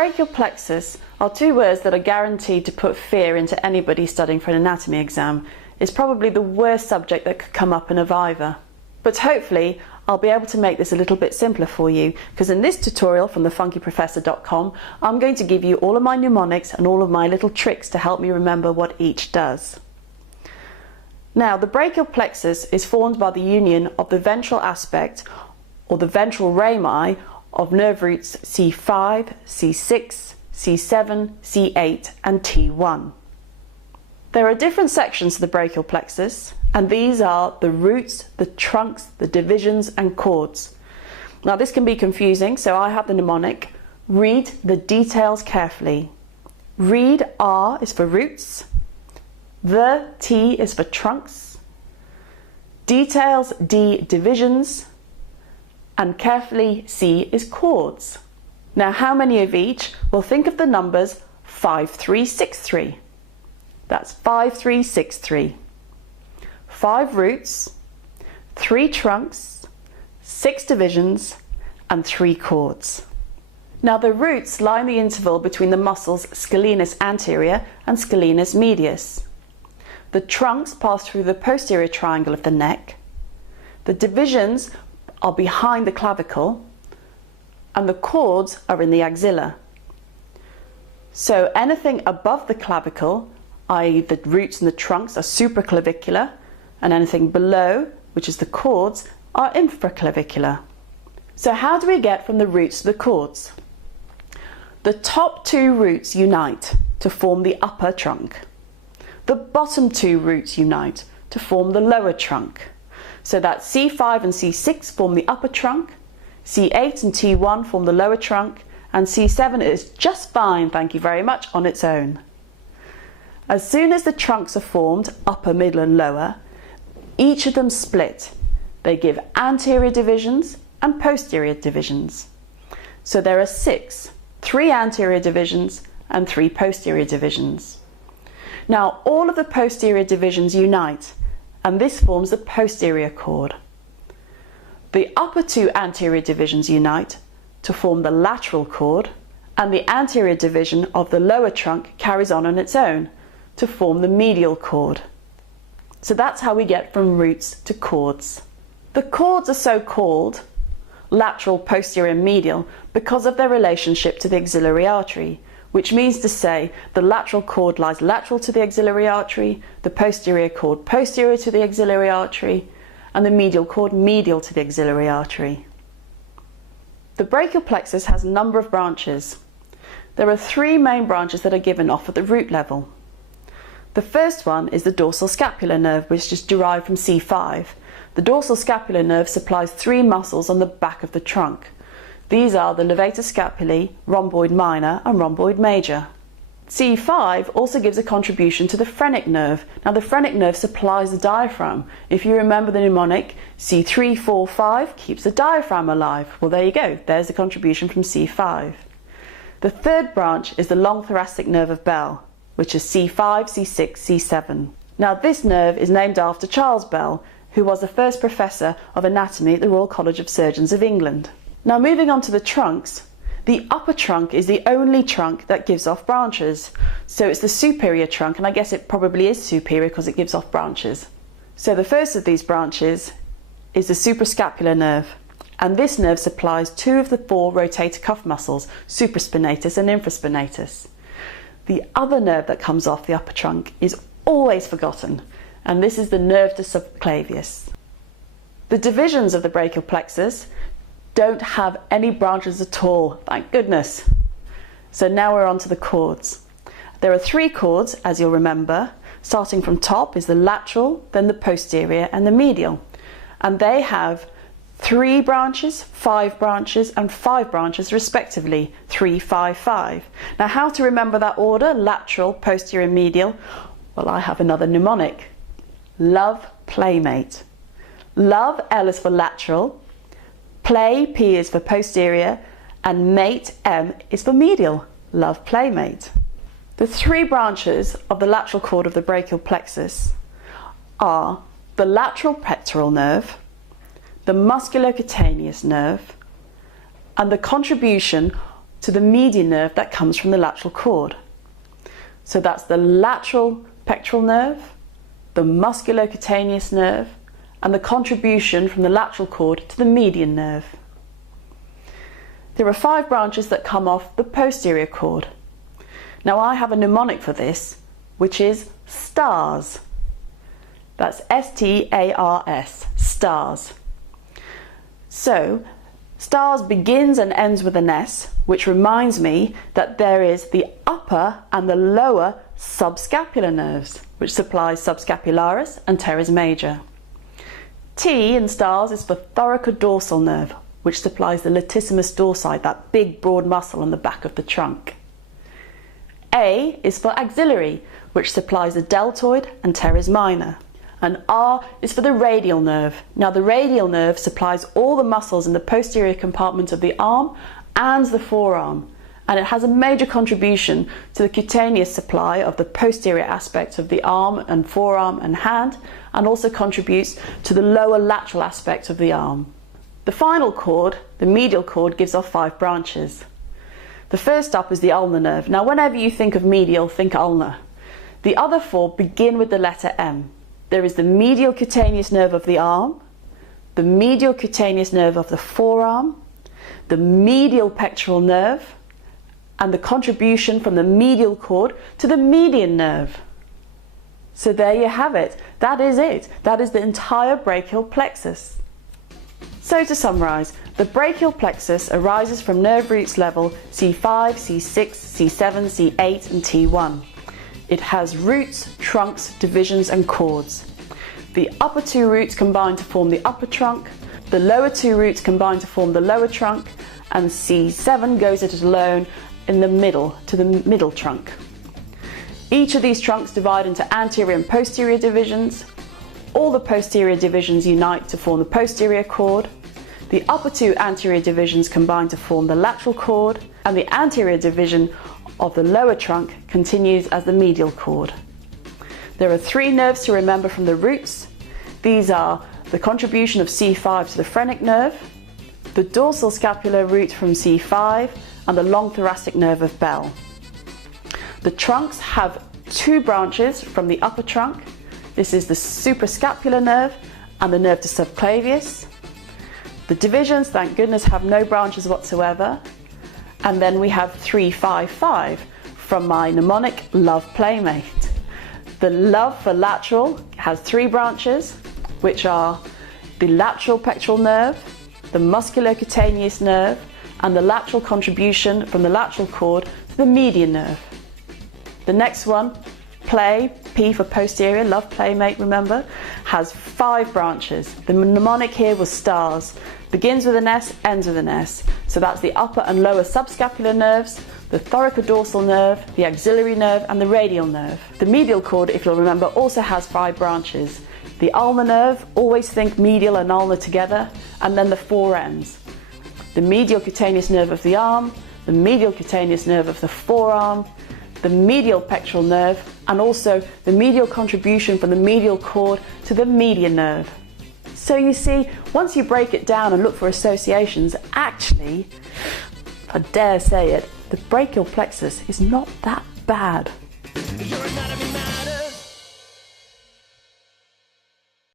brachial plexus are two words that are guaranteed to put fear into anybody studying for an anatomy exam. It's probably the worst subject that could come up in a Viva. But hopefully I'll be able to make this a little bit simpler for you, because in this tutorial from thefunkyprofessor.com I'm going to give you all of my mnemonics and all of my little tricks to help me remember what each does. Now, the brachial plexus is formed by the union of the ventral aspect or the ventral rami of nerve roots C5, C6, C7, C8 and T1. There are different sections to the brachial plexus, and these are the roots, the trunks, the divisions and chords. Now this can be confusing, so I have the mnemonic: read the details carefully. Read R is for roots, the T is for trunks, details D divisions, and carefully C is chords. Now how many of each? Well, think of the numbers 5363. That's 5363. 5 roots, 3 trunks, 6 divisions and 3 chords. Now the roots lie in the interval between the muscles scalenus anterior and scalenus medius. The trunks pass through the posterior triangle of the neck. The divisions are behind the clavicle and the chords are in the axilla. So anything above the clavicle, i.e. the roots and the trunks, are supraclavicular, and anything below, which is the chords, are infraclavicular. So how do we get from the roots to the chords? The top 2 roots unite to form the upper trunk. The bottom 2 roots unite to form the lower trunk. So that C5 and C6 form the upper trunk, C8 and T1 form the lower trunk, and C7 is just fine, thank you very much, on its own. As soon as the trunks are formed, upper, middle and lower, each of them split. They give anterior divisions and posterior divisions. So there are 6, 3 anterior divisions and 3 posterior divisions. Now all of the posterior divisions unite, and this forms the posterior chord. The upper 2 anterior divisions unite to form the lateral chord, and the anterior division of the lower trunk carries on its own to form the medial chord. So that's how we get from roots to chords. The chords are so called lateral, posterior and medial because of their relationship to the axillary artery, which means to say the lateral chord lies lateral to the axillary artery, the posterior chord posterior to the axillary artery, and the medial chord medial to the axillary artery. The brachial plexus has a number of branches. There are 3 main branches that are given off at the root level. The first one is the dorsal scapular nerve, which is derived from C5. The dorsal scapular nerve supplies 3 muscles on the back of the trunk. These are the levator scapulae, rhomboid minor and rhomboid major. C5 also gives a contribution to the phrenic nerve. Now the phrenic nerve supplies the diaphragm. If you remember the mnemonic, C3, 4, 5 keeps the diaphragm alive. Well, there you go, there's the contribution from C5. The third branch is the long thoracic nerve of Bell, which is C5, C6, C7. Now this nerve is named after Charles Bell, who was the first professor of anatomy at the Royal College of Surgeons of England. Now moving on to the trunks, the upper trunk is the only trunk that gives off branches. So it's the superior trunk, and I guess it probably is superior because it gives off branches. So the first of these branches is the suprascapular nerve, and this nerve supplies 2 of the 4 rotator cuff muscles, supraspinatus and infraspinatus. The other nerve that comes off the upper trunk is always forgotten, and this is the nerve de subclavius. The divisions of the brachial plexus don't have any branches at all, thank goodness. So now we're on to the chords. There are 3 chords, as you'll remember. Starting from top is the lateral, then the posterior and the medial. And they have 3 branches, 5 branches and 5 branches respectively, 3, 5, 5. Now how to remember that order, lateral, posterior, medial? Well, I have another mnemonic. Love, playmate. Love, L is for lateral, play, P is for posterior, and mate, M is for medial. Love, playmate. The 3 branches of the lateral chord of the brachial plexus are the lateral pectoral nerve, the musculocutaneous nerve, and the contribution to the median nerve that comes from the lateral cord. So that's the lateral pectoral nerve, the musculocutaneous nerve, and the contribution from the lateral cord to the median nerve. There are 5 branches that come off the posterior cord. Now I have a mnemonic for this, which is STARS. That's S-T-A-R-S, STARS. So, STARS begins and ends with an S, which reminds me that there is the upper and the lower subscapular nerves, which supplies subscapularis and teres major. T in STARS is for thoracodorsal nerve, which supplies the latissimus dorsi, that big broad muscle on the back of the trunk. A is for axillary, which supplies the deltoid and teres minor. And R is for the radial nerve. Now the radial nerve supplies all the muscles in the posterior compartment of the arm and the forearm, and it has a major contribution to the cutaneous supply of the posterior aspects of the arm and forearm and hand, and also contributes to the lower lateral aspect of the arm. The final cord, the medial cord, gives off 5 branches. The first up is the ulnar nerve. Now whenever you think of medial, think ulnar. The other 4 begin with the letter M. There is the medial cutaneous nerve of the arm, the medial cutaneous nerve of the forearm, the medial pectoral nerve, and the contribution from the medial cord to the median nerve. So there you have it. That is it. That is the entire brachial plexus. So to summarise, the brachial plexus arises from nerve roots level C5, C6, C7, C8 and T1. It has roots, trunks, divisions and cords. The upper 2 roots combine to form the upper trunk, the lower 2 roots combine to form the lower trunk, and C7 goes it alone in the middle to the middle trunk. Each of these trunks divide into anterior and posterior divisions. All the posterior divisions unite to form the posterior cord. The upper 2 anterior divisions combine to form the lateral cord, and the anterior division of the lower trunk continues as the medial cord. There are 3 nerves to remember from the roots. These are the contribution of C5 to the phrenic nerve, the dorsal scapular root from C5, and the long thoracic nerve of Bell. The trunks have 2 branches from the upper trunk. This is the suprascapular nerve and the nerve to subclavius. The divisions, thank goodness, have no branches whatsoever. And then we have 355 from my mnemonic Love Playmate. The love for lateral has 3 branches, which are the lateral pectoral nerve, the musculocutaneous nerve, and the lateral contribution from the lateral cord to the median nerve. The next one, play, P for posterior, Love Playmate, remember, has 5 branches. The mnemonic here was STARS. Begins with an S, ends with an S. So that's the upper and lower subscapular nerves, the thoracodorsal nerve, the axillary nerve, and the radial nerve. The medial cord, if you'll remember, also has 5 branches. The ulnar nerve, always think medial and ulnar together, and then the 4 ends. The medial cutaneous nerve of the arm, the medial cutaneous nerve of the forearm, the medial pectoral nerve, and also the medial contribution from the medial cord to the median nerve. So you see, once you break it down and look for associations, actually, if I dare say it, the brachial plexus is not that bad.